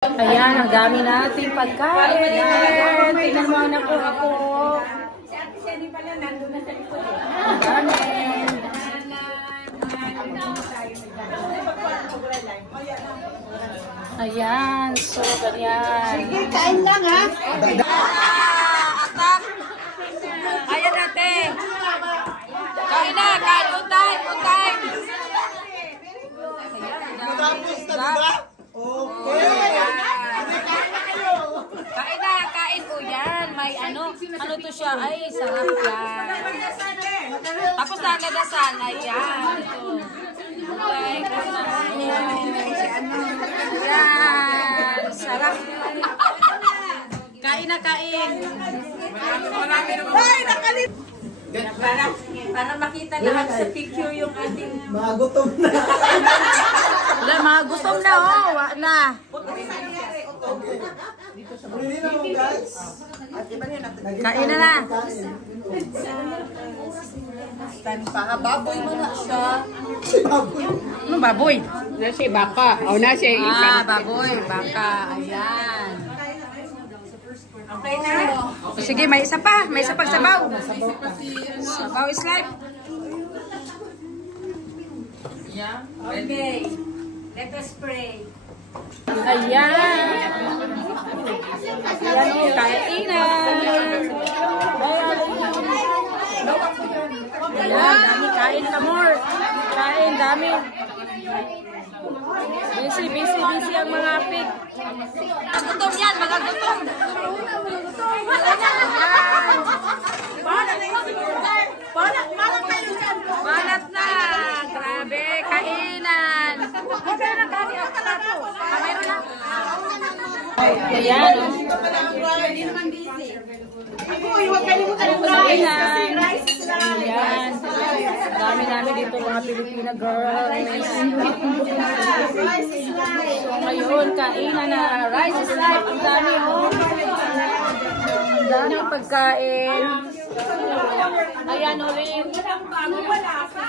Ayan, ang dami nating pagkain. Tingnan mo na po ako. Si Ate Sally pala nandun na sa likod. Ang dami. Ayan, so ganyan. Sige, kain lang ha. Atak! Ayan natin. Kain na, kain. Utay, utay. Tapos na diba? Okay. Kain na, kain po yan. May ano to siya. Ay, sarap yan. Tapos na nagdasal. Ayan. Okay. Yan. Sarap. Kain na, kain. Ay, nakalit! Para makita lahat sa picture yung ating... Magutom na. Wala, mga gutom na, oh. Wala na. Hindi naman guys. Kain na na. Baboy mo na siya. Ano baboy? Nasi baka. O nasi Ah, baboy. Baka. Ayan. Okay na. O, sige, may isa pa. May isa pang sabaw. Sabaw is life. Okay. Let us pray. Ayan. Ayan o, kainan. Ayan, dami kain ka more. Kain, dami. Busy, busy, busy ang mga pig. Gutom yan, mga gutom. Balat na. Grabe, kainan. Meron na kami ang plato. Meron na. Ayan. Hindi naman busy. Huwag kalimutan ng Kainan. Ayan. Dami namin dito mga Pilipina girls. So ngayon, kainan na. Rice is life. Ang dami oh. Ang dami pagkain. Ayan ulit. Bago wala ka.